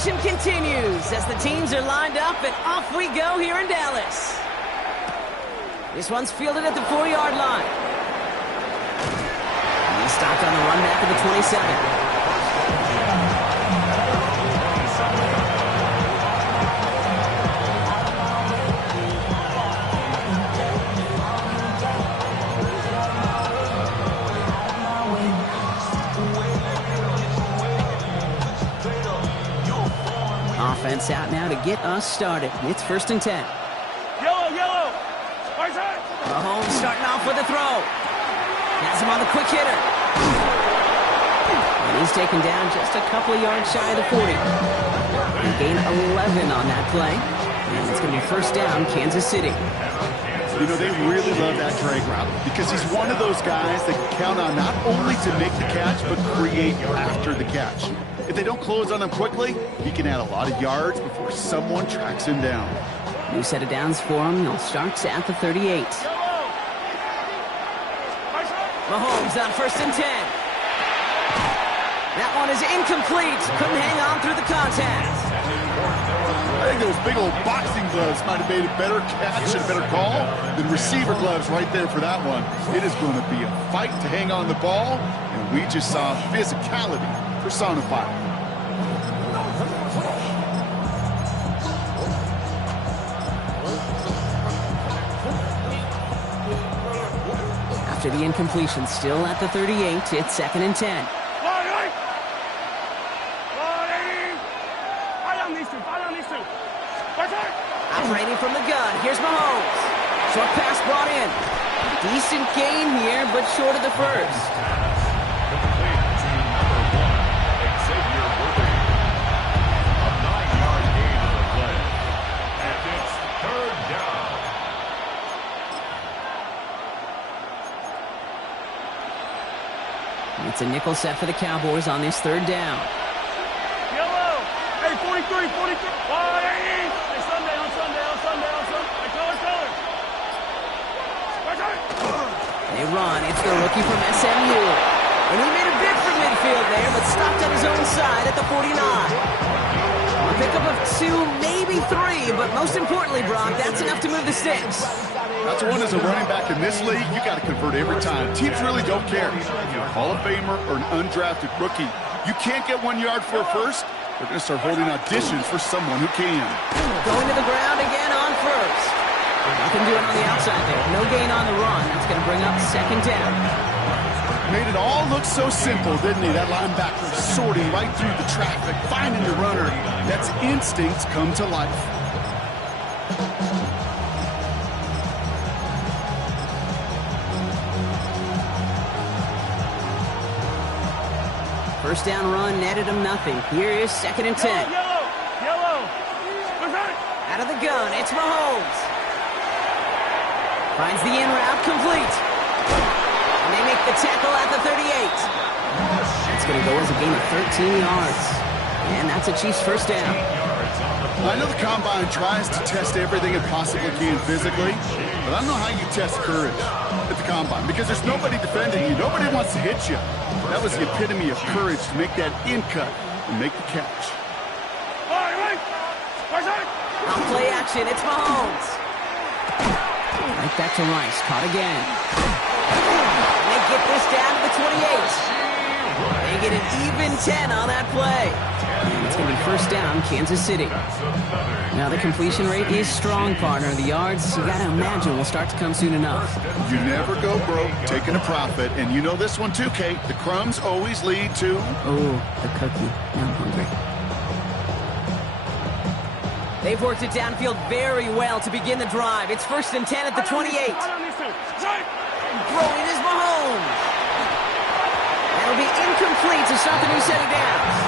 tradition continues as the teams are lined up and off we go here in Dallas. This one's fielded at the 4-yard line. And he's stopped on the run back of the 27. Offense out now to get us started. It's 1st and 10. Yellow. Mahomes starting off with a throw. Has him on the quick hitter. And he's taken down just a couple of yards shy of the 40. He gained 11 on that play. And it's going to be 1st down, Kansas City. You know, they really love that drag route because he's one of those guys that can count on not only to make the catch, but create after the catch. If they don't close on him quickly, he can add a lot of yards before someone tracks him down. New set of downs for him. He'll start at the 38. Mahomes on 1st and 10. That one is incomplete. Couldn't hang on through the contact. I think those big old boxing gloves might have made a better catch and a better call than receiver gloves right there for that one. It is going to be a fight to hang on the ball, and we just saw physicality personified. After the incompletion, still at the 38, it's 2nd and 10. Operating from the gun, here's Mahomes. Short pass brought in. Decent gain here, but short of the 1st. A 9-yard gain on the play. And it's 3rd down. It's a nickel set for the Cowboys on this 3rd down. Yellow. Hey, 43. Hey, Sunday. They run. It's the rookie from SMU. And he made a bid for midfield there, but stopped at his own side at the 49. A pickup of 2, maybe 3, but most importantly, Brock, that's enough to move the sticks. That's one as a running back in this league, you got to convert every time. Teams really don't care if you're a Hall of Famer or an undrafted rookie. You can't get 1 yard for a first, they're going to start holding auditions for someone who can. Going to the ground again on 1st. Nothing doing on the outside there. No gain on the run. That's going to bring up 2nd down. Made it all look so simple, didn't he? That linebacker sorting right through the traffic, finding the runner. That's instincts come to life. First down run netted him nothing. Here is 2nd and 10. Yellow. Out of the gun, it's Mahomes. Finds the in route complete. And they make the tackle at the 38. It's going to go as a gain of 13 yards. And that's a Chiefs 1st down. I know the Combine tries to test everything it possibly can physically, but I don't know how you test courage at the Combine because there's nobody defending you. Nobody wants to hit you. That was the epitome of courage to make that in cut and make the catch. On play action, it's Mahomes. Right back to Rice, caught again. And they get this down to the 28. They get an even 10 on that play. And it's going to be 1st down, Kansas City. Now the completion rate is strong, partner. The yards, you got to imagine, will start to come soon enough. You never go broke taking a profit, and you know this one too, Kate. The crumbs always lead to... Oh, the cookie. Now I'm hungry. They've worked it downfield very well to begin the drive. It's 1st and 10 at the 28. Throwing is Mahomes. That'll be incomplete to start the new set of downs.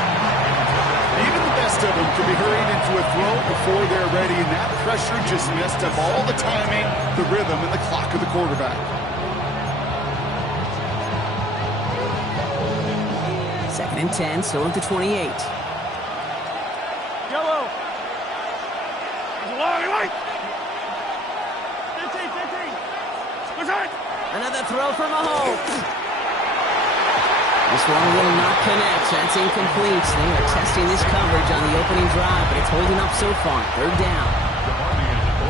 Even the best of them can be hurried into a throw before they're ready, and that pressure just messed up all the timing, the rhythm, and the clock of the quarterback. 2nd and 10, still at the 28. Yellow. Another throw for Mahomes. This one will not connect. That's incomplete. They are testing this coverage on the opening drive, but it's holding up so far. Third down.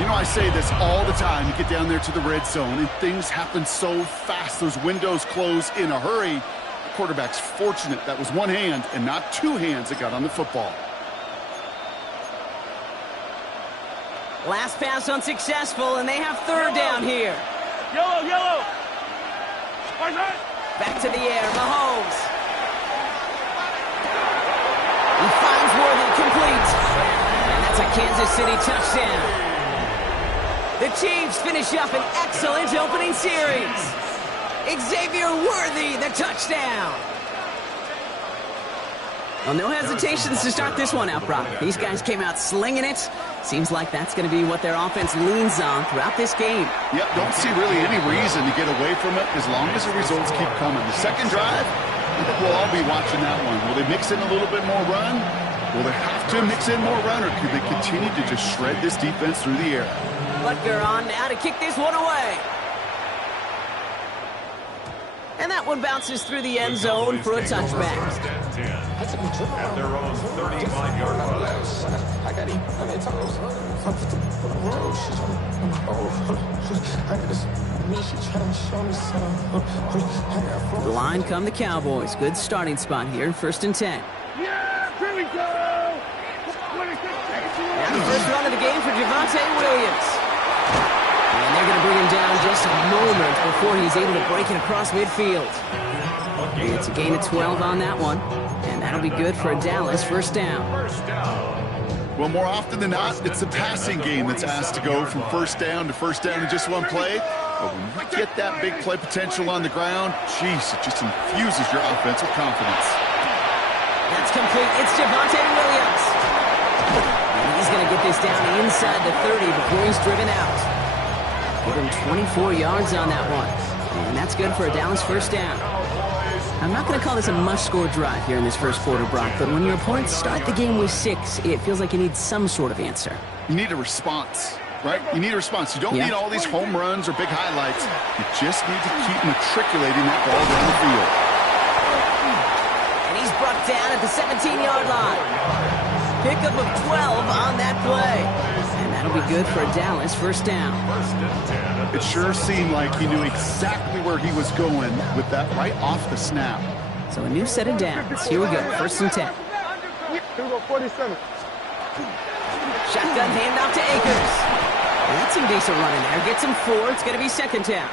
You know, I say this all the time. You get down there to the red zone, and things happen so fast. Those windows close in a hurry. The quarterback's fortunate that was one hand and not two hands that got on the football. Last pass unsuccessful, and they have third down here. Yellow. Back to the air, Mahomes. He finds Worthy, complete. And that's a Kansas City touchdown. The Chiefs finish up an excellent opening series. Xavier Worthy, the touchdown. Well, no hesitations to start this one out, Brock. These guys came out slinging it. Seems like that's going to be what their offense leans on throughout this game. Yep, don't see really any reason to get away from it as long as the results keep coming. The second drive, I think we'll all be watching that one. Will they mix in a little bit more run? Will they have to mix in more run, or could they continue to just shred this defense through the air? Butker on now to kick this one away. And that one bounces through the end zone for a touchback. At their own 35-yard line. The line come the Cowboys. Good starting spot here, 1st and 10. Yeah, here we go! Now the first run of the game for Javonte Williams. And they're going to bring him down just a moment before he's able to break it across midfield. And it's a gain of 12 on that one. And that'll be good for a Dallas first down. Well, more often than not, it's the passing game that's asked to go from first down in just one play. But when you get that big play potential on the ground, geez, it just infuses your offense with confidence. That's complete. It's Javonte Williams. And he's going to get this down inside the 30 before he's driven out. Give him 24 yards on that one. And that's good for a Dallas first down. I'm not going to call this a must-score drive here in this first quarter, Brock, but when your opponents start the game with 6, it feels like you need some sort of answer. You need a response, right? You need a response. You don't need all these home runs or big highlights. You just need to keep matriculating that ball down the field. And he's brought down at the 17-yard line. Pickup of 12 on that play. And that'll be good for a Dallas first down. It sure seemed like he knew exactly where he was going with that right off the snap. So a new set of downs. Here we go, 1st and 10. Shotgun handoff to Akers. And that's some decent running there. Gets him 4. It's going to be 2nd down.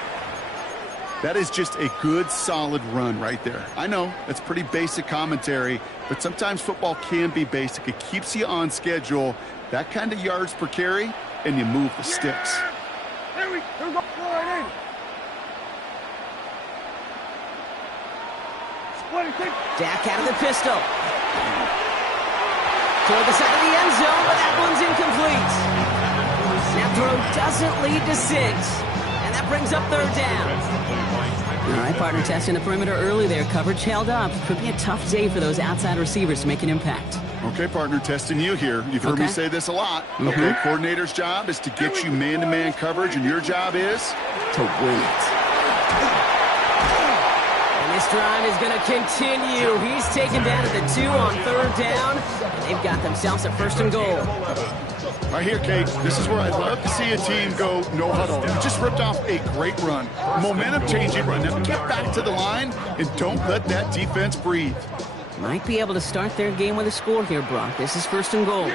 That is just a good, solid run right there. I know, it's pretty basic commentary, but sometimes football can be basic. It keeps you on schedule, that kind of yards per carry, and you move the sticks. Here we go. Dak out of the pistol. Toward the side of the end zone, but that one's incomplete. Snap throw doesn't lead to 6. And that brings up 3rd down. All right, partner, testing the perimeter early there. Coverage held up. Could be a tough day for those outside receivers to make an impact. Okay, partner, testing you here. You've heard me say this a lot. Okay, coordinator's job is to get you man-to-man coverage, and your job is to win it. And this drive is going to continue. He's taken down at the 2 on 3rd down. And they've got themselves a 1st and goal. Right here, Kate, this is where I'd love to see a team go no huddle. You just ripped off a great run. Momentum-changing run. Now get back to the line and don't let that defense breathe. Might be able to start their game with a score here, Brock. This is 1st and goal.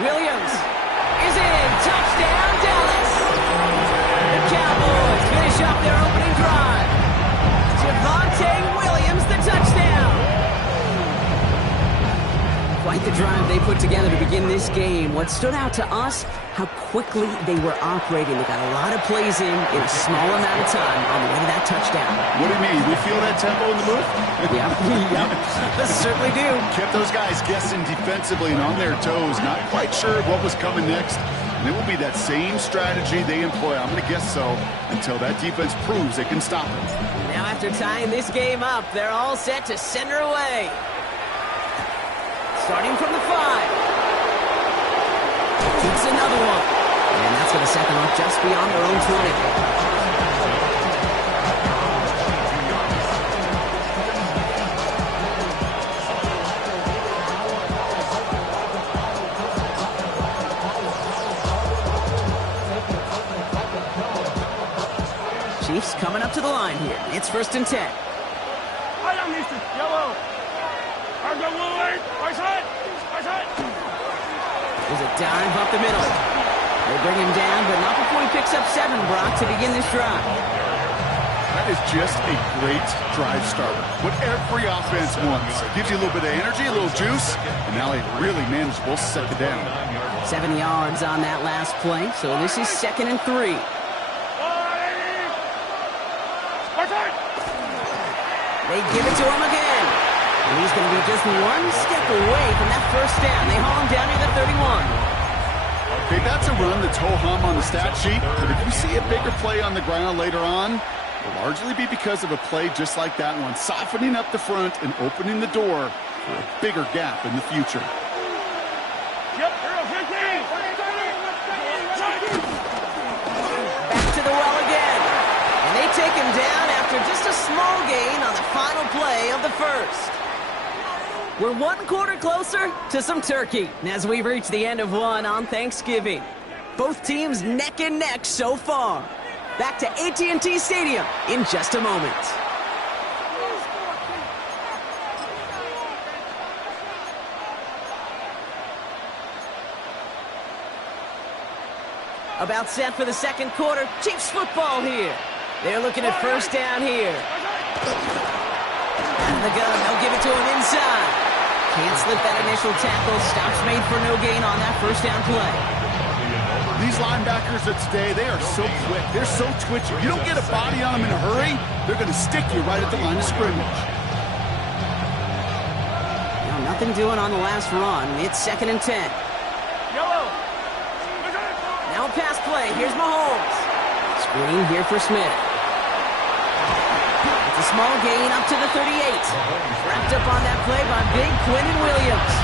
Williams is in. Touchdown, Dallas. The Cowboys finish up their opening drive. Javonte Williams, the touchdown. Quite the drive they put together to begin this game. What stood out to us, how quickly they were operating. They got a lot of plays in a small amount of time on the way to that touchdown. What do you mean? We feel that tempo in the booth? Yep, certainly do. Kept those guys guessing defensively and on their toes, not quite sure what was coming next. And it will be that same strategy they employ, I'm going to guess so, until that defense proves they can stop it. Now after tying this game up, they're all set to send her away. Starting from the 5. Takes another one. And that's going to set them up just beyond their own 20. Chiefs coming up to the line here. It's 1st and 10. There's a dive up the middle. They bring him down, but not before he picks up 7, Brock, to begin this drive. That is just a great drive starter. What every offense wants. Gives you a little bit of energy, a little juice, and now a really manageable second down. 7 yards on that last play, so this is 2nd and 3. They give it to him again. And he's going to be just 1 step away from that 1st down. They haul him down near the 31. Okay, that's a run that's ho-hum on the stat sheet, but if you see a bigger play on the ground later on, it'll largely be because of a play just like that one, softening up the front and opening the door for a bigger gap in the future. Back to the well again. And they take him down after just a small gain on the final play of the 1st. We're 1 quarter closer to some turkey as we've reached the end of one on Thanksgiving. Both teams neck and neck so far. Back to AT&T Stadium in just a moment. About set for the 2nd quarter. Chiefs football here. They're looking at 1st down here. Out of the gun, they'll give it to him inside. Can't slip that initial tackle. Stops made for no gain on that 1st down play. These linebackers of today, they are so quick. They're so twitchy. You don't get a body on them in a hurry, they're going to stick you right at the line of scrimmage. Now, nothing doing on the last run. It's 2nd and 10. Now a pass play. Here's Mahomes. Screen here for Smith. It's a small gain up to the 38. Wrapped up on that play by big Quentin Williams.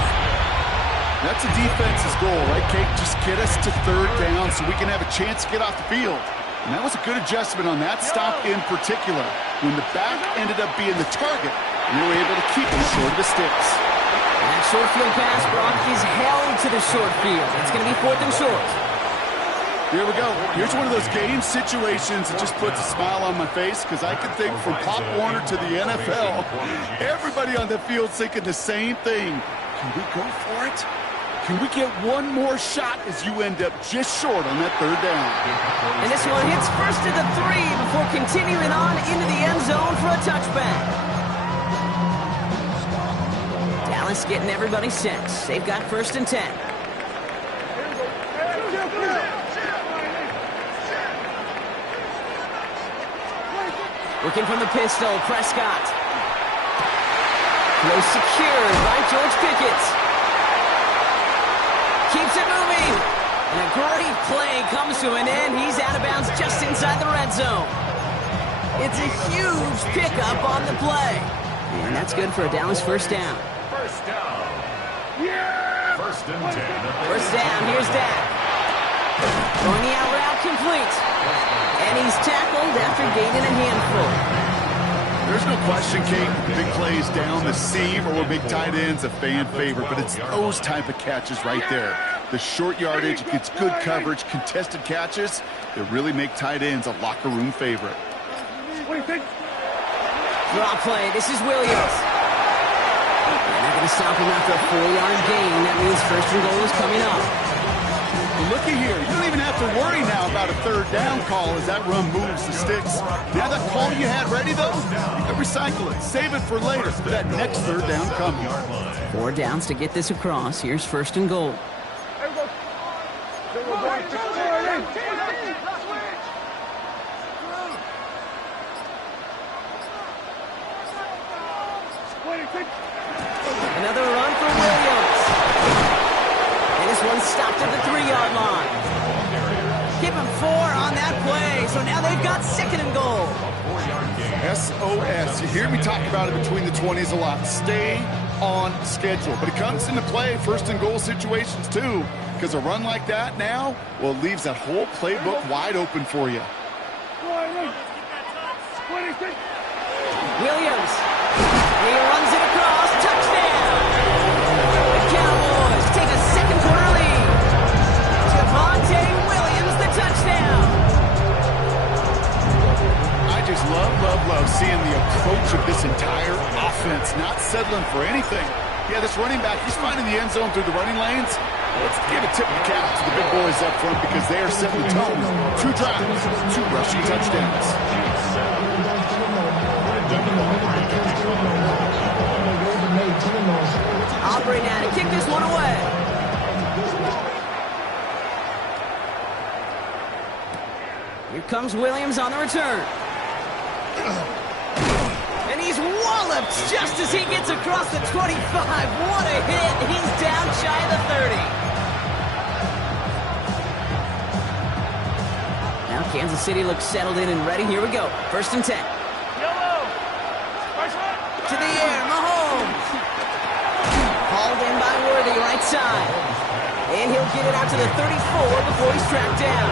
That's a defense's goal, right, Kate? Just get us to 3rd down so we can have a chance to get off the field. And that was a good adjustment on that stop in particular. When the back ended up being the target, we were able to keep him short of the sticks. And that short field pass, Brock, is held to the short field. It's going to be 4th and short. Here we go. Here's one of those game situations that just puts a smile on my face because I can think from Pop Warner to the NFL, everybody on the field thinking the same thing. Can we go for it? Can we get one more shot as you end up just short on that 3rd down? And this one hits first to the 3 before continuing on into the end zone for a touchback. Dallas getting everybody set. They've got 1st and 10. Looking from the pistol, Prescott. Throw secured by George Pickett. Keeps it moving. And a great play comes to an end. He's out of bounds just inside the red zone. It's a huge pickup on the play. And that's good for a Dallas 1st down. 1st down. Yeah! 1st and 10. 1st down, here's Dak. Going the out route complete. And he's tackled after gaining a handful. There's no question, Kate, big plays down the seam or big tight ends a fan favorite, but it's those type of catches right there. The short yardage, it gets good coverage, contested catches that really make tight ends a locker room favorite. Draw play, this is Williams. And they're going to stop him after a 4-yard gain. That means 1st and goal is coming up. Looky here, you don't even have to worry now about a 3rd down call as that run moves the sticks. Now that call you had ready, though, you can recycle it, save it for later for that next 3rd down coming. 4 downs to get this across. Here's 1st and goal. Another run for Williams. And this one stopped at the 3-yard line. Give him 4 on that play. So now they've got 2nd and goal. SOS. You hear me talk about it between the 20s a lot. Stay on schedule. But it comes into play 1st and goal situations too. Because a run like that now, well, it leaves that whole playbook wide open for you. Williams. He runs it across. Touchdown. The Cowboys take a 2nd quarter lead. Javonte Williams, the touchdown. I for anything. Yeah, this running back, he's finding the end zone through the running lanes. Let's give a tip of the cap to the big boys up front because they are setting the tone. 2 drives, 2 rushing touchdowns. Aubrey now to kick this one away. Here comes Williams on the return. And he's walloped just as he gets across the 25. What a hit. He's down shy of the 30. Now Kansas City looks settled in and ready. Here we go. 1st and 10. To the air, Mahomes. Hauled in by Worthy, right side. And he'll get it out to the 34 before he's tracked down.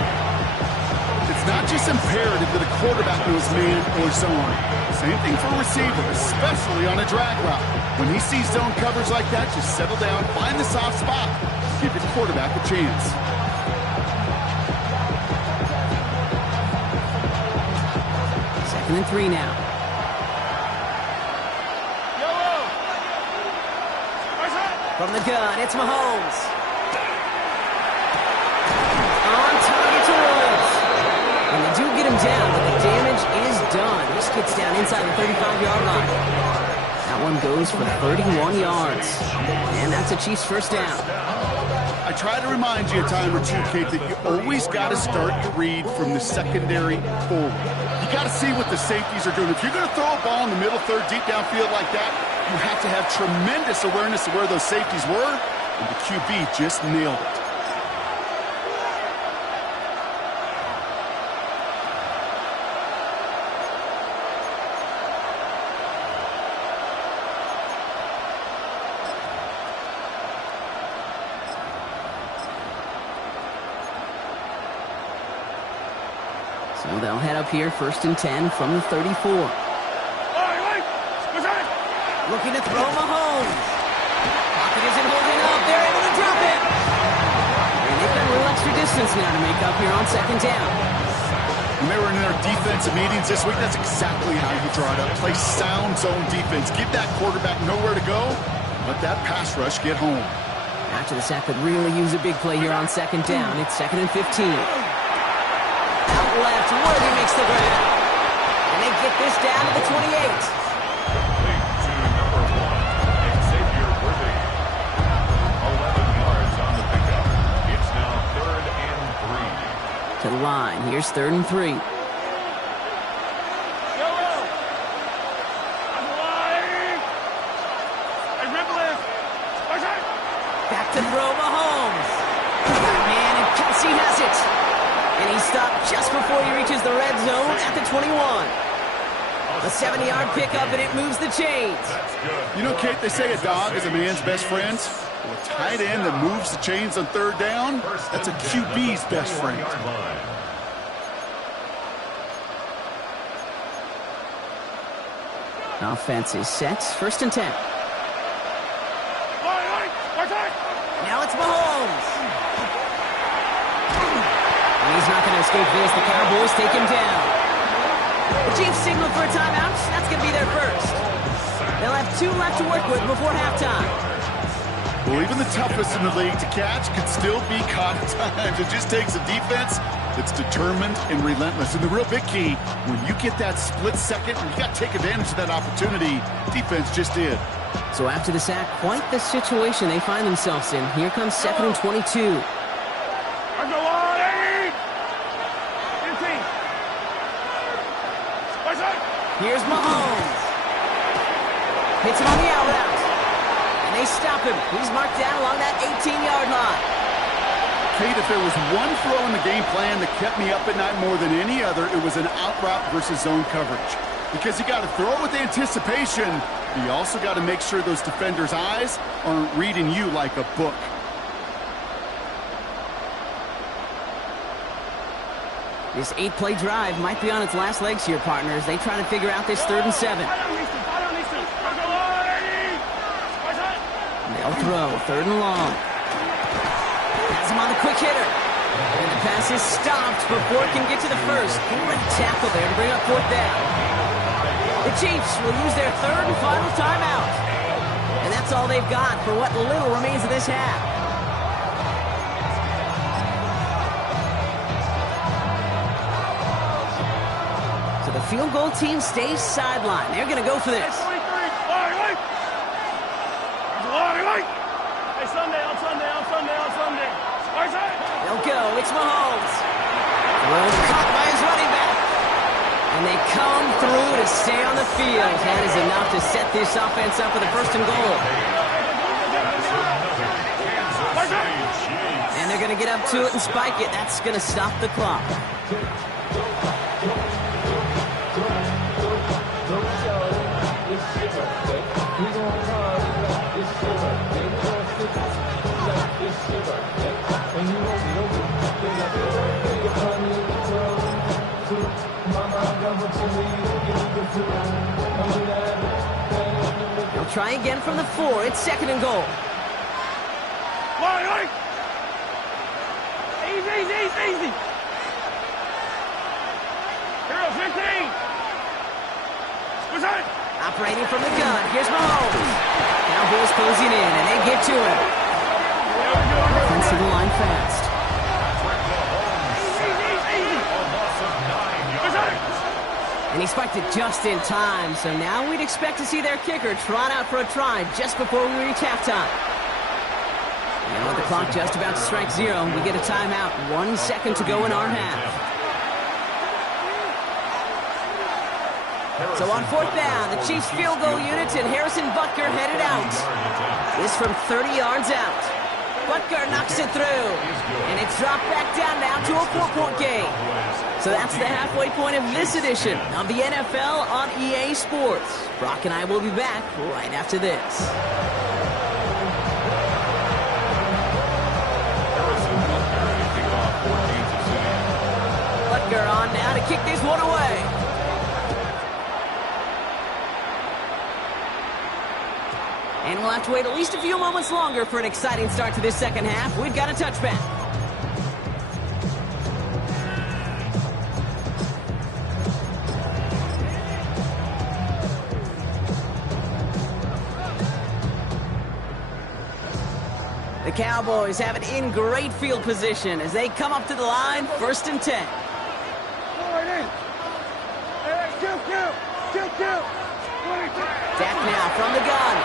It's not just imperative that a quarterback knows man or zone. Same thing for a receiver, especially on a drag route. When he sees zone coverage like that, just settle down, find the soft spot, give your quarterback a chance. Second and 3 now. From the gun, it's Mahomes. On target to Williams. And they do get him down, but the damage is done. This gets down inside the 35-yard line. That one goes for 31 yards. And that's a Chiefs first down. I try to remind you a time or two, Kate, that you always got to start your read from the secondary forward. You got to see what the safeties are doing. If you're going to throw a ball in the middle third, deep downfield like that, you have to have tremendous awareness of where those safeties were, and the QB just nailed it. So they'll head up here, 1st and 10 from the 34. Looking to throw Mahomes. Pocket isn't holding up. They're able to drop it. And they've got a little extra distance now to make up here on 2nd down. When they were in their defensive meetings this week, that's exactly how you draw it up. Play sound zone defense. Give that quarterback nowhere to go. Let that pass rush get home. After the sack could really use a big play here on 2nd down. It's 2nd and 15. Out left, Worthy makes the grab. And they get this down to the 28. To the line. Here's 3rd and 3. Back to throw Mahomes. Man, and Kelsey has it. And he stopped just before he reaches the red zone at the 21. A 70-yard pickup, and it moves the chains. You know, Kate, they say a dog is a man's best friend. Well, a tight end that moves the chains on 3rd down, that's a QB's best friend. Offense is set. 1st and 10. Now it's Mahomes. And he's not going to escape this. The Cowboys take him down. The Chiefs signal for a timeout. That's going to be their first. They'll have 2 left to work with before halftime. Well, even the toughest in the league to catch could still be caught at times. It just takes a defense that's determined and relentless. And the real big key, when you get that split second, you got to take advantage of that opportunity. Defense just did. So after the sack, quite the situation they find themselves in. Here comes 2nd and 22. Here's Mahomes. Hits him on the out route. And they stop him. He's marked down along that 18-yard line. Kate, if there was one throw in the game plan that kept me up at night more than any other, it was an out route versus zone coverage. Because you got to throw it with anticipation, but you also got to make sure those defenders' eyes aren't reading you like a book. This 8-play drive might be on its last legs here, partners. They try to figure out this 3rd and 7. They'll throw 3rd and long. Has him on the quick hitter. And the pass is stopped before it can get to the first. Great tackle there to bring up 4th down. The Chiefs will use their 3rd and final timeout. And that's all they've got for what little remains of this half. So the field goal team stays sidelined. They're going to go for this. They'll go. It's Mahomes. Well, caught by his running back. And they come through to stay on the field. That is enough to set this offense up with a first and goal. And they're going to get up to it and spike it. That's going to stop the clock. They'll try again from the 4. It's second and goal. Easy. Hero 15. Operating from the gun. Here's Mahomes. Cowboys closing in, and they get to him. Defensive line fast. And he spiked it just in time, so now we'd expect to see their kicker trot out for a try just before we reach halftime. And with the clock just about to strike 0, we get a timeout. 1 second to go in our half. So on 4th down, the Chiefs field goal unit and Harrison Butker headed out. This from 30 yards out. Butker knocks it through, and it's dropped back down now to a 4-point game. So that's the halfway point of this edition of the NFL on EA Sports. Brock and I will be back right after this. Butker on now to kick this one away. And we'll have to wait at least a few moments longer for an exciting start to this second half. We've got a touchback. The Cowboys have it in great field position as they come up to the line, 1st and 10. Dak now from the gun.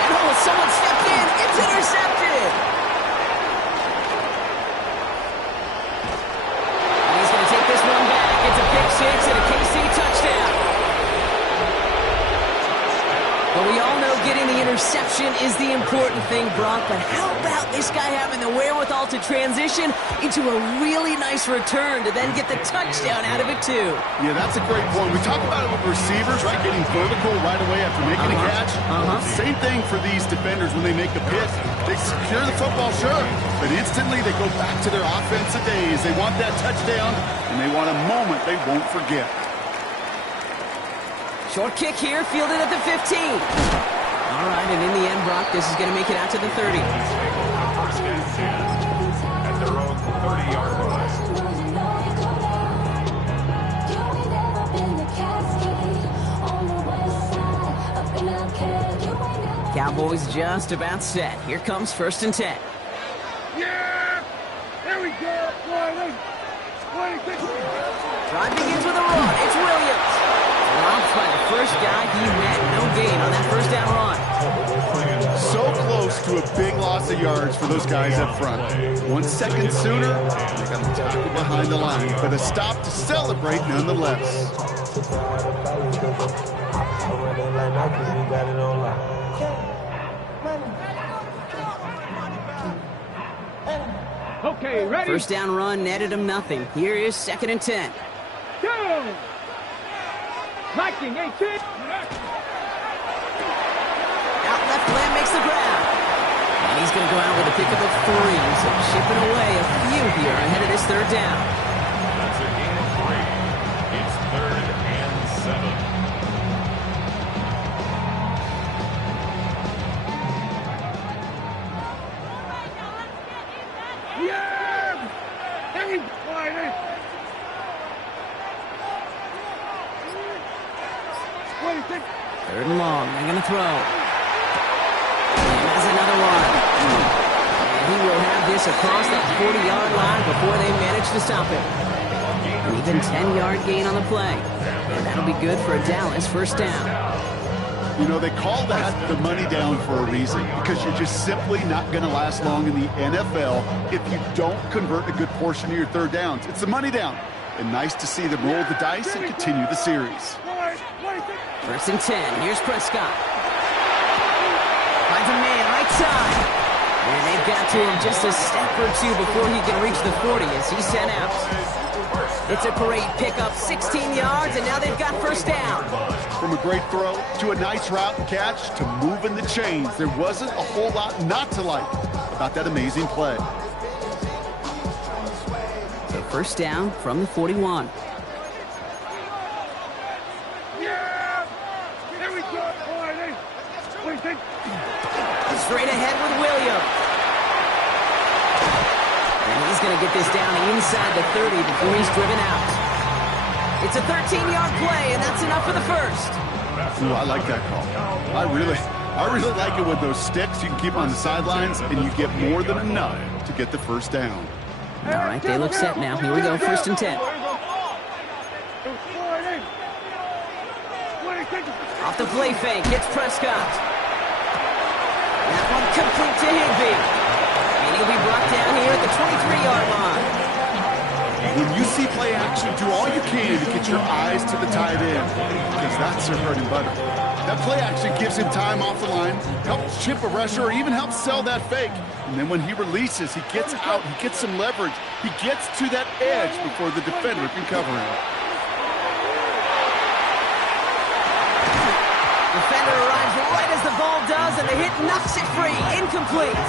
And oh, someone stepped in. It's intercepted. And he's going to take this one back. It's a pick 6 and a KC touchdown. But we all know getting the interception is the important thing, Brock. But how about this guy having the wherewithal to transition into a really nice return to then get the touchdown out of it, too? Yeah, that's a great point. We talk about it with receivers, right? Getting vertical right away after making a catch. Same thing for these defenders when they make the pick. They secure the football, sure. But instantly they go back to their offensive days. They want that touchdown, and they want a moment they won't forget. Short kick here, fielded at the 15. All right, and in the end, Brock, this is going to make it out to the 30. First and 10 at their own 30-yard line. Cowboys just about set. Here comes 1st and 10. Yeah! There we go! Drive begins with a run. It's Williams. Dropped by the first guy he met. No gain on that first down run. So close to a big loss of yards for those guys up front. 1 second sooner, they got to tackle behind the line. But a stop to celebrate nonetheless. Okay, ready? First down run netted him nothing. Here is 2nd and 10. Go! Viking, 18! Out left, Lamb makes the grab. And he's going to go out with a pickup of 3. So chipping away a few here ahead of this 3rd down. That's a gain of 3. It's 3rd and 7. Yeah! Hey, boy! 26. 3rd Third and long. They're going to throw. And that's another one. And he will have this across that 40-yard line before they manage to stop him. An even 10-yard gain on the play. And that'll be good for a Dallas first down. You know, they call that the money down for a reason, because you're just simply not going to last long in the NFL if you don't convert a good portion of your third downs. It's the money down. And nice to see them roll the dice and continue the series. First and 10. Here's Prescott. Finds a man right side. And they've got to him just a step or two before he can reach the 40 as he's sent out. It's a great pickup, 16 yards, and now they've got first down. From a great throw to a nice route catch to moving the chains, there wasn't a whole lot not to like about that amazing play. So first down from the 41. Yeah! Here we go, boy. Straight ahead with Williams. And he's going to get this down inside the 30 before he's driven out. It's a 13-yard play, and that's enough for the first. Ooh, I like that call. I really like it with those sticks you can keep on the sidelines, and you get more than enough to get the first down. All right, they look set now. Here we go, first and 10. Off the play fake, it's Prescott. That one complete to Higbee. And he'll be brought down here at the 23-yard line. When you see play action, do all you can to get your eyes to the tight end, because that's their bread and butter. That play action gives him time off the line, helps chip a rusher, or even helps sell that fake. And then when he releases, he gets out, he gets some leverage. He gets to that edge before the defender can cover him. Defender arrives right as the ball does, and the hit knocks it free. Incomplete.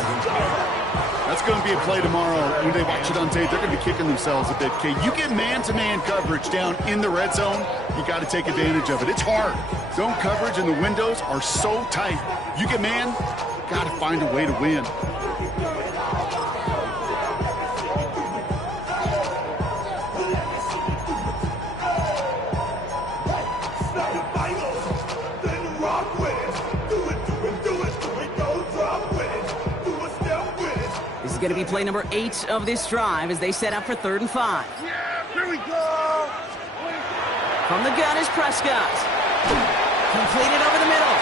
That's going to be a play tomorrow. When they watch it on tape, they're going to be kicking themselves a bit. Okay, you get man-to-man coverage down in the red zone, you got to take advantage of it. It's hard. Zone coverage and the windows are so tight. You get man, got to find a way to win. Going to be play number 8 of this drive as they set up for 3rd and 5. Yeah, here we go. From the gun is Prescott. Completed over the middle.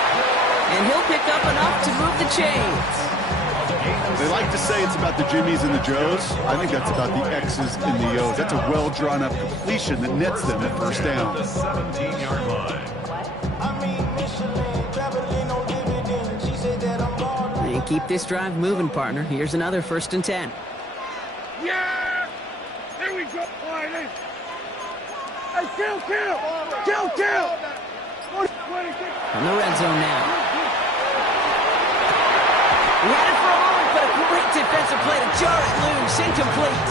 And he'll pick up enough to move the chains. They like to say it's about the Jimmies and the Joes. I think that's about the X's and the O's. That's a well-drawn-up completion that nets them at first down. The 17-yard line. And keep this drive moving, partner. Here's another 1st and 10. Yeah! Here we go, boy. Hey, kill! From the red zone now. He had it for a moment, but a great defensive play to jar it loose. Incomplete.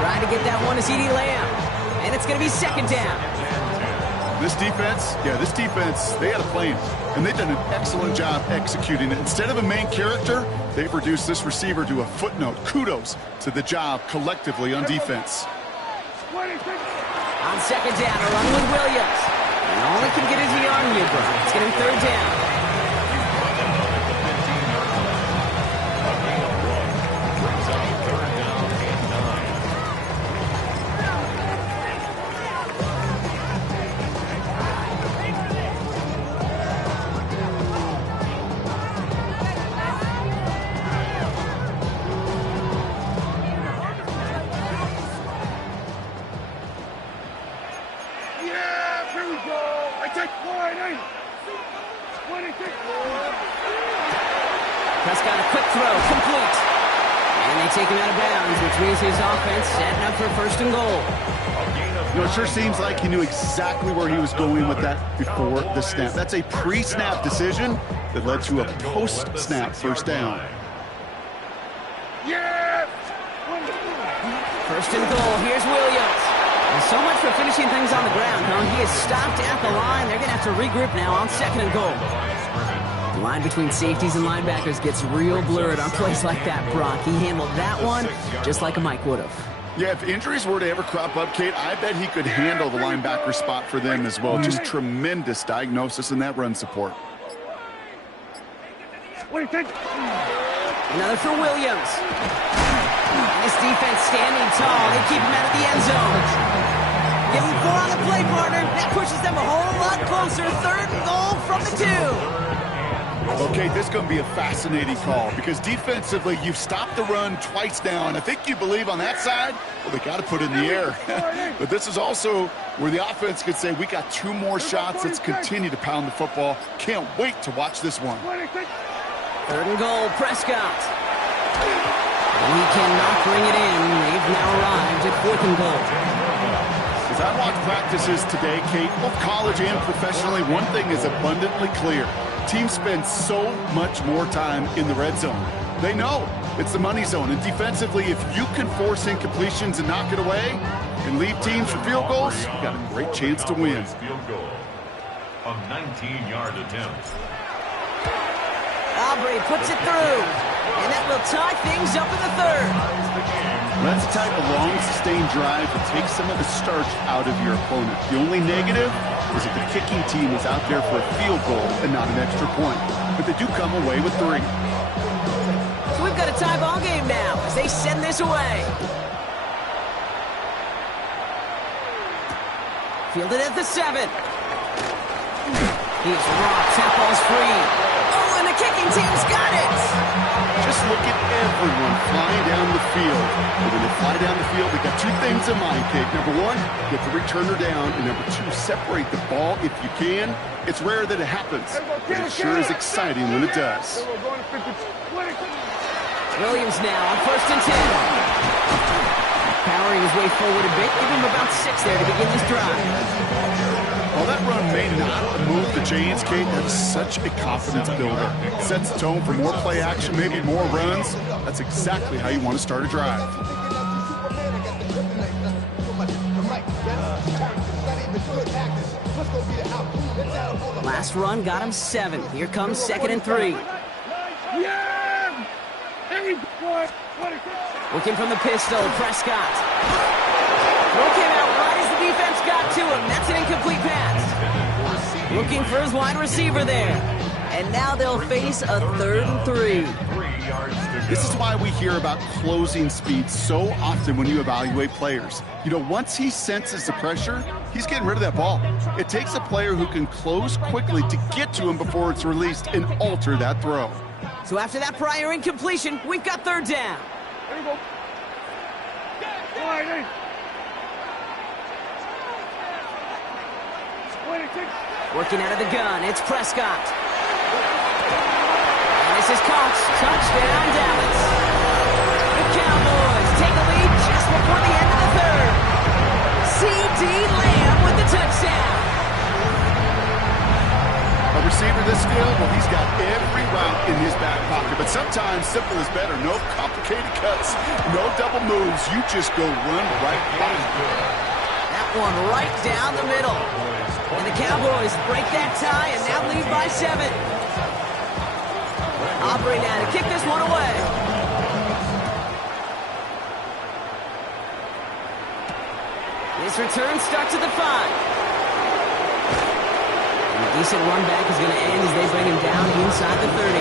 Trying to get that one to CeeDee Lamb. And it's going to be 2nd down. This defense, they had a plan, and they've done an excellent job executing it. Instead of a main character, they've reduced this receiver to a footnote. Kudos to the job collectively on defense. On 2nd down, a run with Williams. And all he can get is a yard in Uber. It's going to be 3rd down. Prescott, a quick throw, complete. And they take him out of bounds, which means his offense setting up for 1st and goal. You know, it sure seems like he knew exactly where he was going with that before the snap. That's a pre-snap decision that led to a post-snap first down. Yeah! 1st and goal, here's Williams. And so much for finishing things on the ground, huh? He is stopped at the line. They're going to have to regroup now on 2nd and goal. The line between safeties and linebackers gets real blurred on plays like that, Brock. He handled that one just like a Mike would have. Yeah, if injuries were to ever crop up, Kate, I bet he could handle the linebacker spot for them as well. Just tremendous diagnosis in that run support. Another for Williams. And this defense standing tall. They keep him out of the end zone. Give him 4 on the play, partner. That pushes them a whole lot closer. 3rd and goal from the 2. Okay, this is going to be a fascinating call because defensively, you've stopped the run twice now, and I think you believe on that side, well, they got to put it in the air. But this is also where the offense could say, we got 2 more shots. Let's continue to pound the football. Can't wait to watch this one. 3rd and goal, Prescott. He cannot bring it in. They've now arrived at 4th and goal. As I watch practices today, Kate, both college and professionally, one thing is abundantly clear. Teams spend so much more time in the red zone. They know it's the money zone. And defensively, if you can force incompletions and knock it away and leave teams for field goals, you got a great chance to win. Field goal. A 19-yard attempt. Aubrey puts it through. And that will tie things up in the 3rd. That's the type of long, sustained drive that takes some of the starch out of your opponent. The only negative is that the kicking team is out there for a field goal and not an extra point. But they do come away with 3. So we've got a tie ball game now as they send this away. Fielded at the 7. He's rocked. That ball's free. Oh, and the kicking team's got it. Just look at everyone flying down the field. And when they fly down the field, they got 2 things in mind, Kate. Number 1, get the returner down. And number 2, separate the ball if you can. It's rare that it happens, but it sure is exciting when it does. Williams now on 1st and 10. Powering his way forward a bit. Give him about 6 there to begin this drive. While that run may not move the chains, Kate, that's such a confidence builder. It sets the tone for more play action, maybe more runs. That's exactly how you want to start a drive. Last run got him 7. Here comes 2nd and 3. Looking from the pistol, Prescott. Broke him out right as the defense got to him. That's an incomplete pass. Looking for his wide receiver there. And now they'll face a 3rd and 3. This is why we hear about closing speed so often when you evaluate players. You know, once he senses the pressure, he's getting rid of that ball. It takes a player who can close quickly to get to him before it's released and alter that throw. So after that prior incompletion, we've got 3rd down. There you go. Working out of the gun, it's Prescott. And this is Cox. Touchdown, Dallas. The Cowboys take a lead just before the end of the 3rd. C.D. Lamb with the touchdown. A receiver this skilled, well, he's got every route in his back pocket. But sometimes simple is better. No complicated cuts, no double moves. You just go run right by him. That one right down the middle. And the Cowboys break that tie and now lead by 7. Aubrey now to kick this one away. This return starts at the 5. And a decent run back is going to end as they bring him down inside the 30.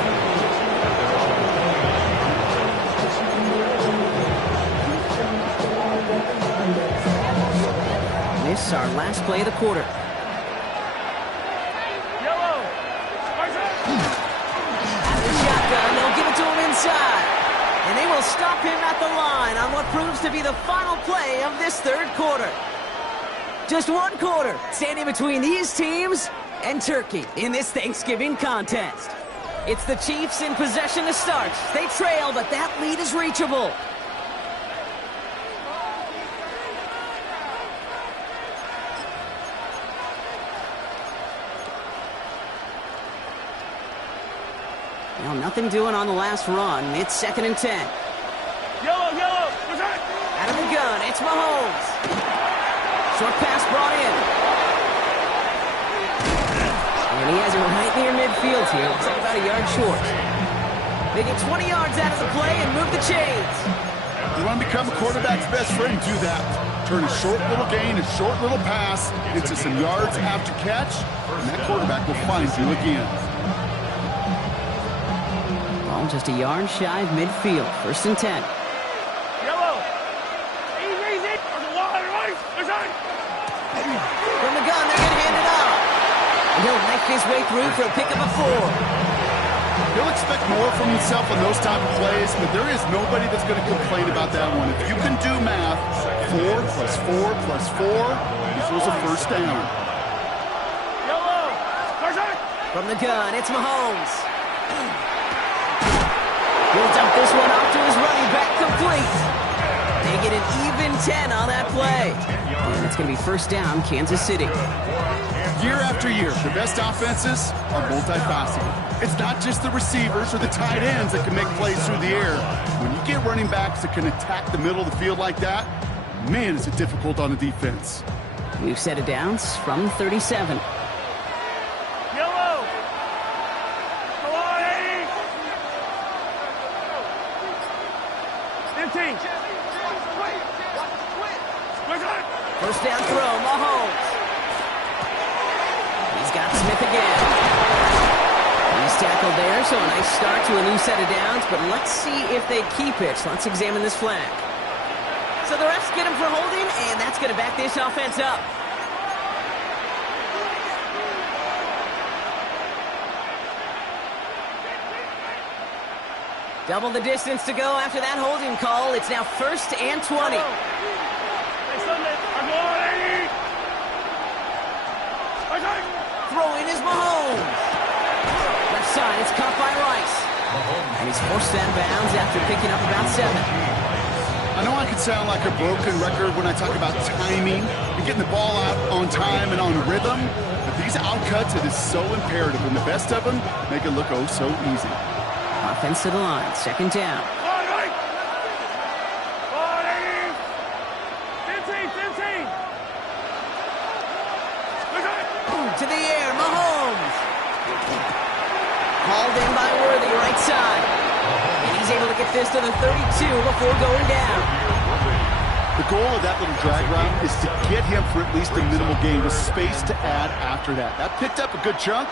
This is our last play of the quarter. Shotgun, they'll give it to him inside. And they will stop him at the line on what proves to be the final play of this 3rd quarter. Just 1 quarter standing between these teams and Turkey in this Thanksgiving contest. It's the Chiefs in possession to start. They trail, but that lead is reachable. Well, nothing doing on the last run. It's 2nd and 10. Yellow, what's that? Out of the gun, it's Mahomes. Short pass brought in. And he has it right near midfield here. It's about a yard short. They get 20 yards out of the play and move the chains. You want to become a quarterback's best friend, do that. Turn a short little gain, a short little pass into some yards after catch, and that quarterback will find you again. Ball just a yard shy of midfield. 1st and 10. Yellow. Easy. There's a wide right. There's right. From the gun, they're going to hand it off. And he'll make his way through for a pickup of 4. He'll expect more from himself on those type of plays, but there is nobody that's going to complain about that one. If you can do math, 4 plus 4 plus 4 equals a first down. Yellow. There's right. From the gun, it's Mahomes. He'll dump this one off to his running back, complete. They get an even 10 on that play. And it's going to be first down, Kansas City. Year after year, the best offenses are multifaceted. It's not just the receivers or the tight ends that can make plays through the air. When you get running backs that can attack the middle of the field like that, man, is it difficult on the defense. We've set it downs from 37. Yellow. Come on, 80. 15. There's right. First down throw, Mahomes. He's got Smith again. He's tackled there, so a nice start to a new set of downs, but let's see if they keep it. So let's examine this flag. So the refs get him for holding, and that's going to back this offense up. Double the distance to go after that holding call. It's now 1st and 20. Throwing is Mahomes. Left side, it's caught by Rice. And he's forced out of bounds after picking up about 7. I know I can sound like a broken record when I talk about timing and getting the ball out on time and on rhythm, but these outcuts, it is so imperative, and the best of them make it look oh so easy. Offense to the line, 2nd down. 15. To the air, Mahomes. Hauled in by Worthy, right side. And he's able to get this to the 32 before going down. The goal of that little drag route is to get him for at least a minimal gain with space to add after that. That picked up a good chunk,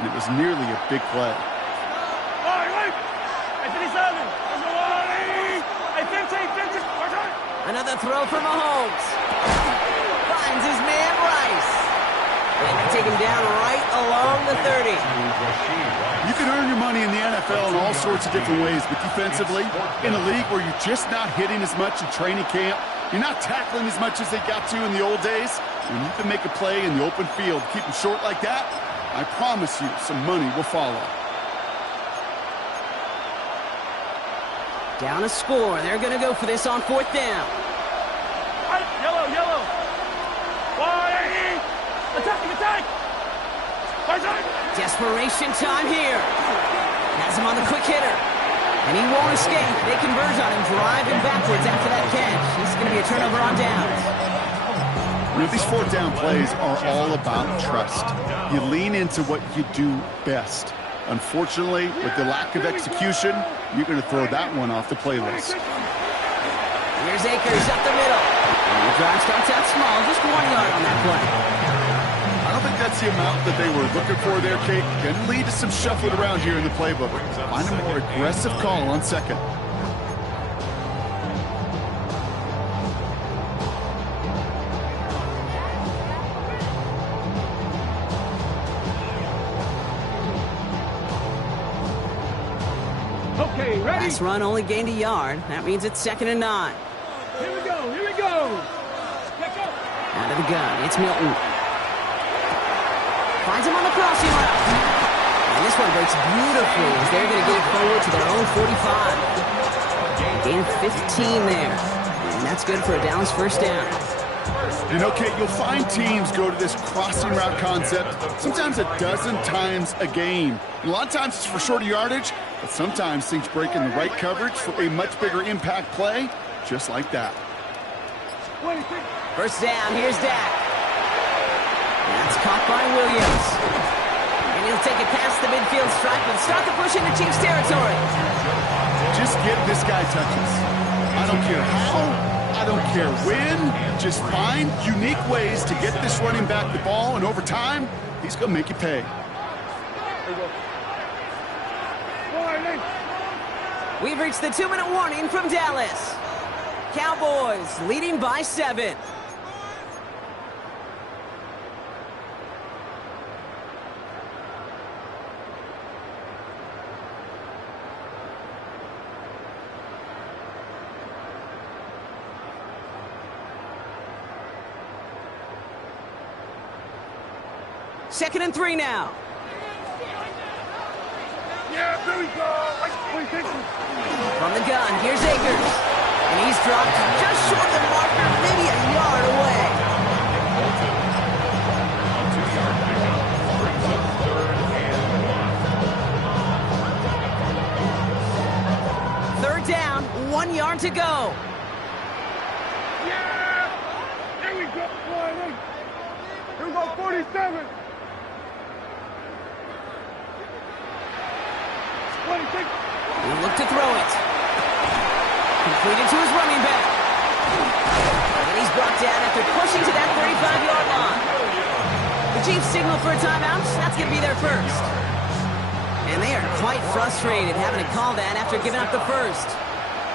and it was nearly a big play. Another throw for Mahomes. Finds his man, Rice. And they take him down right along the 30. You can earn your money in the NFL in all sorts of different ways, but defensively, in a league where you're just not hitting as much in training camp, you're not tackling as much as they got to in the old days, when you can make a play in the open field, keep them short like that, I promise you some money will follow. Down a score. They're going to go for this on 4th down. Yellow. Attack. Desperation time here. Has him on the quick hitter. And he won't escape. They converge on him, driving backwards after that catch. This is going to be a turnover on downs. You know, these 4th down plays are all about trust. You lean into what you do best. Unfortunately, with the lack of execution, you're going to throw that one off the playlist. Here's Akers up the middle. And the drive starts out small, just 1 yard on that play. I don't think that's the amount that they were looking for there, Kate. Can lead to some shuffling around here in the playbook. Find a more aggressive call on 2nd. Okay, ready? Last run only gained a yard. That means it's 2nd and 9. Here we go. Out of the gun, it's Milton. Finds him on the crossing route. And this one breaks beautifully as they're going to get it forward to their own 45. Gain of 15 there. And that's good for a Dallas first down. You know, Kate, you'll find teams go to this crossing route concept sometimes a dozen times a game. And a lot of times it's for shorter yardage, but sometimes things break in the right coverage for a much bigger impact play, just like that. First down, here's Dak. That's caught by Williams. And he'll take it past the midfield stripe and start the push into Chiefs territory. Just Just get this guy touches. I don't care how, I don't care when. Just find unique ways to get this running back the ball, and over time, he's going to make you pay. We've reached the 2-minute warning from Dallas. Cowboys leading by 7. Second and 3 now. Yeah, there we go. From the gun, here's Akers. And he's dropped just short of the marker, maybe a yard away. A 2-yard pickup brings up 3rd and 1. 3rd down, 1 yard to go. Yeah! There we go. Here we go, 47. 26. He'll look to throw it. Completed to his running back. And he's brought down after pushing to that 35-yard line. The Chiefs signal for a timeout. That's going to be their first. And they are quite frustrated having to call that after giving up the first.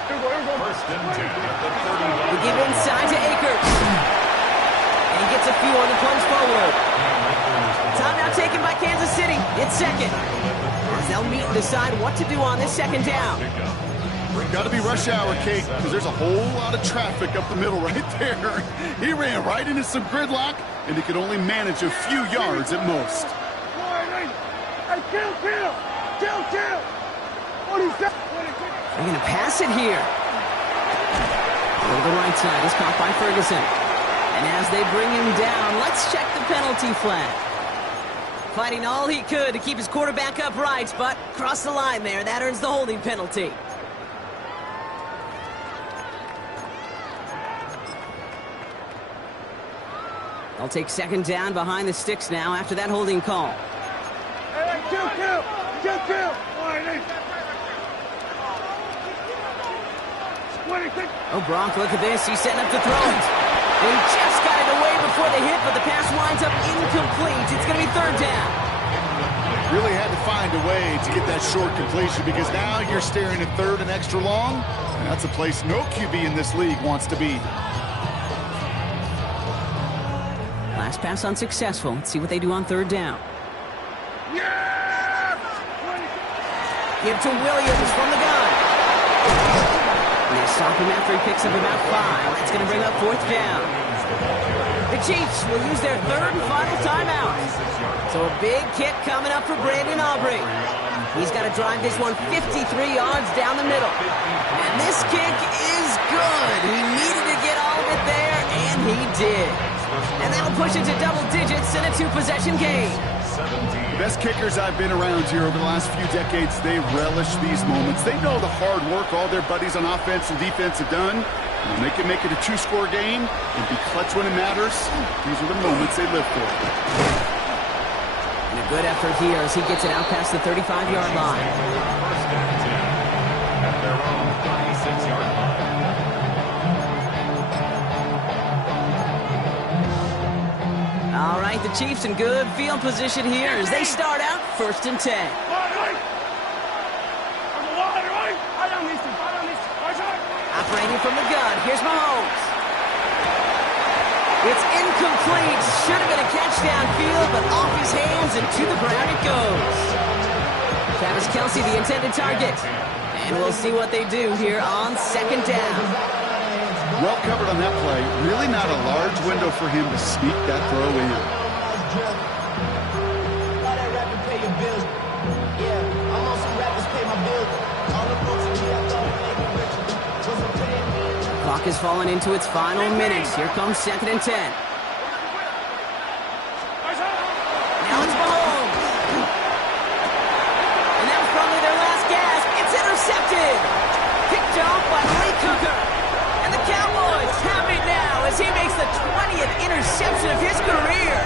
First and 10 at the 31. We give inside to Akers. And he gets a few on the plunge forward. Timeout taken by Kansas City. It's second. As they'll meet and decide what to do on this 2nd down. Got to be rush hour, Kate, because there's a whole lot of traffic up the middle right there. He ran right into some gridlock, and he could only manage a few yards at most. Hey, kill! 47. They're going to pass it here. Go to the right side. He's caught by Ferguson. And as they bring him down, let's check the penalty flag. Fighting all he could to keep his quarterback upright, but crossed the line there. That earns the holding penalty. They'll take 2nd down behind the sticks now after that holding call. Hey, kill! Oh, Brock, look at this. He's setting up to throw it. And he just got it away before the hit, but the pass winds up incomplete. It's going to be 3rd down. Really had to find a way to get that short completion, because now you're staring at 3rd and extra long. And that's a place no QB in this league wants to be. Last pass unsuccessful. Let's see what they do on 3rd down. Give to Williams from the gun. And they stop him after he picks up about 5. That's going to bring up 4th down. The Chiefs will use their 3rd and final timeout. So a big kick coming up for Brandon Aubrey. He's got to drive this one 53 yards down the middle. And this kick is good. He needed to get all of it there, and he did. And that'll push it to double digits in a 2-possession game. The best kickers I've been around here over the last few decades, they relish these moments. They know the hard work all their buddies on offense and defense have done. When they can make it a 2-score game and be clutch when it matters, these are the moments they live for. And a good effort here as he gets it out past the 35-yard line. First and 10 at their own 36-yard line. All right, the Chiefs in good field position here as they start out 1st and 10. Operating from the gun, here's Mahomes. It's incomplete. Should have been a catch downfield, but off his hands and to the ground it goes. Travis Kelce, the intended target. And we'll see what they do here on 2nd down. Well covered on that play. Really not a large window for him to sneak that throw in. Clock has fallen into its final minutes. Here comes 2nd and 10. Now it's Mahomes. And that was probably their last gasp. It's intercepted. Picked off by Lee Cooker. And the Cowboys have it now as he makes the 20th interception of his career.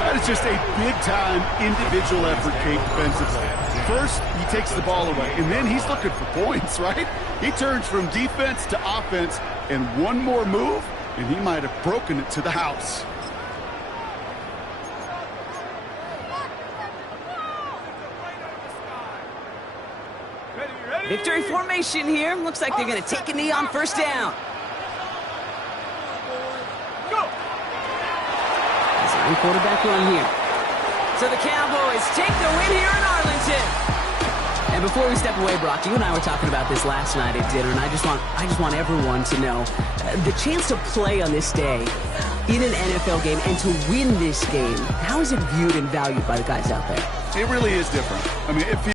That is It's just a big-time individual effort defensively. First, he takes the ball away, and then he's looking for points, right? He turns from defense to offense, and one more move, and he might have broken it to the house. Victory formation here. Looks like they're going to take a knee on first down. Design quarterback run here. So the Cowboys take the win here in Arlington. And before we step away, Brock, you and I were talking about this last night at dinner, and I just want everyone to know the chance to play on this day in an NFL game and to win this game. How is it viewed and valued by the guys out there? It really is different. I mean, it feels